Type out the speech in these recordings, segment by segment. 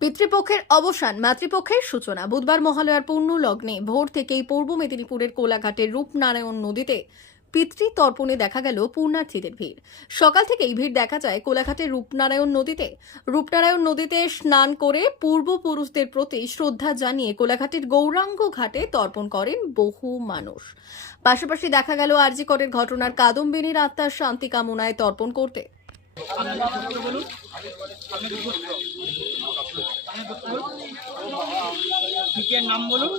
পিতৃপক্ষের অবসান, মাতৃপক্ষের সূচনা। বুধবার মহালয়ার পূর্ণ লগ্নে ভোর থেকেই পূর্ব মেদিনীপুরের কোলাঘাটের রূপনারায়ণ নদীতে পিতৃতর্পণে দেখা গেল পূর্ণার্থীদের ভিড়। সকাল থেকেই ভিড় দেখা যায় কোলাঘাটের রূপনারায়ণ নদীতে। রূপনারায়ণ নদীতে স্নান করে পূর্বপুরুষদের প্রতি শ্রদ্ধা জানিয়ে কোলাঘাটের গৌরাঙ্গ ঘাটে তর্পণ করেন বহু মানুষ। পাশাপাশি দেখা গেল আরজিকরের ঘটনার কাদম্বিনীর আত্মার শান্তি কামনায় তর্পণ করতে। নিজের নাম বলুন।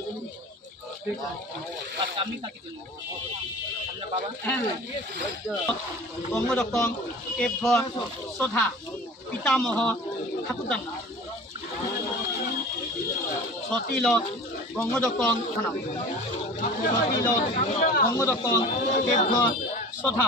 আপনি কাকে বাবা বঙ্গদত্তং এভ্য সোধা পিতামহ, ঠাকুরদান। নাম সতিল বঙ্গদত্তং নাম সতিল বঙ্গদত্তং এভ্য সোধা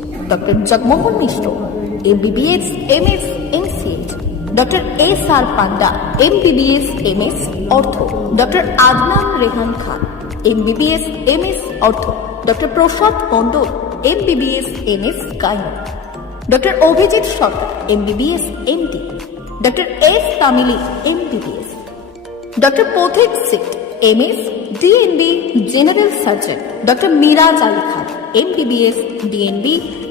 Doctor Jagmohan Mishra MBBS MS MCh doctor S R Panda MBBS MS ortho doctor Adnan Rehan Khan MBBS MS ortho doctor Prasad Mondal MBBS MS gyne doctor Abhijit Sarkar MBBS MD doctor S Tamili MBBS doctor Pathik Sit MS DNB general surgeon doctor Miraj Ali Khan MBBS DNB